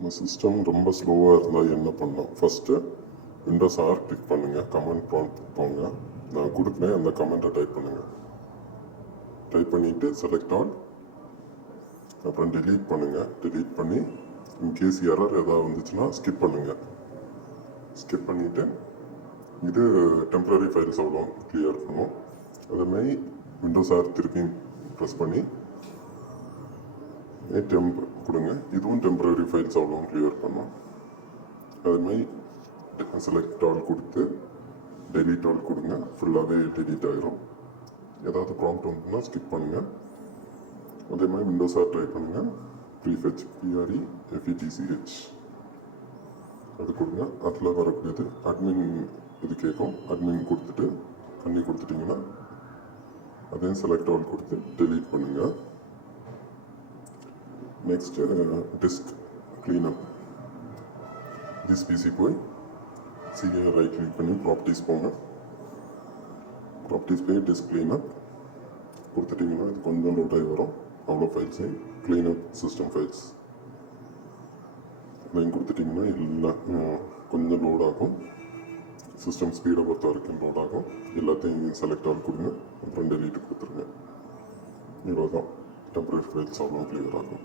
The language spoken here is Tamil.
உங்கள் சிஸ்டம் ரொம்ப ஸ்லோவாக இருந்தால் என்ன பண்ணலாம்? ஃபஸ்ட்டு விண்டோஸ் ஆர் கிளிக் பண்ணுங்கள், கமெண்ட் ப்ராம்ப்ட் போங்க. நான் கொடுக்குறேன், அந்த கமெண்ட்டை டைப் பண்ணுங்கள். டைப் பண்ணிவிட்டு செலக்ட் ஆல், அப்புறம் டெலீட் பண்ணுங்கள். டெலீட் பண்ணி இன்கேஸ் எரர் எதாவது வந்துச்சுன்னா ஸ்கிப் பண்ணுங்கள். ஸ்கிப் பண்ணிவிட்டு இது டெம்ப்ரரி ஃபைல்ஸ் அவ்வளோ கிளியர் பண்ணும். அதேமாதிரி விண்டோஸ் ஆர் திருப்பி ப்ரெஸ் பண்ணி டெம்ப் கொடுங்க. இதுவும் டெம்ப்ரரி ஃபைல்ஸ் அவ்வளோ கிளியர் பண்ணும். அதுமாதிரி செலக்ட் ஆல் கொடுத்து டெலீட் ஆல் கொடுங்க. ஃபுல்லாகவே டெலீட் ஆகிரும். ஏதாவது ப்ராம்ப்ட் வந்துன்னா ஸ்கிப் பண்ணுங்கள். அதே மாதிரி விண்டோஸ் ஆர் ட்ரை பண்ணுங்கள். ப்ரீஃபெச் PREFETCH அது கொடுங்க. அதில் வரக்கூடியது அட்மின் இது கேட்கும். அட்மின் கொடுத்துட்டிங்கன்னா அதையும் செலக்ட் ஆல் கொடுத்து டெலீட் பண்ணுங்கள். Next disk cleanup. This PC போய் ரைட் கிளிக் பண்ணி ப்ராப்பர்ட்டிஸ் போங்க. ப்ராப்பர்ட்டிஸ் போய் டிஸ்க் க்ளீனப் கொடுத்துட்டிங்கன்னா இது கொஞ்சம் லோட் ஆகி வரும். அவ்வளோ ஃபைல்ஸு க்ளீனப் சிஸ்டம் ஃபைல்ஸ் அதையும் கொடுத்துட்டிங்கன்னா எல்லாம் கொஞ்சம் லோட் ஆகும். சிஸ்டம் ஸ்பீடை பொறுத்த வரைக்கும் லோட் ஆகும். எல்லாத்தையும் செலக்ட் ஆல் கொடுங்க, அப்புறம் டெலீட் கொடுத்துருங்க. இவ்வளோ தான். டெம்பரரி ஃபைல்ஸ் அவ்வளோ கிளியர் ஆகும்.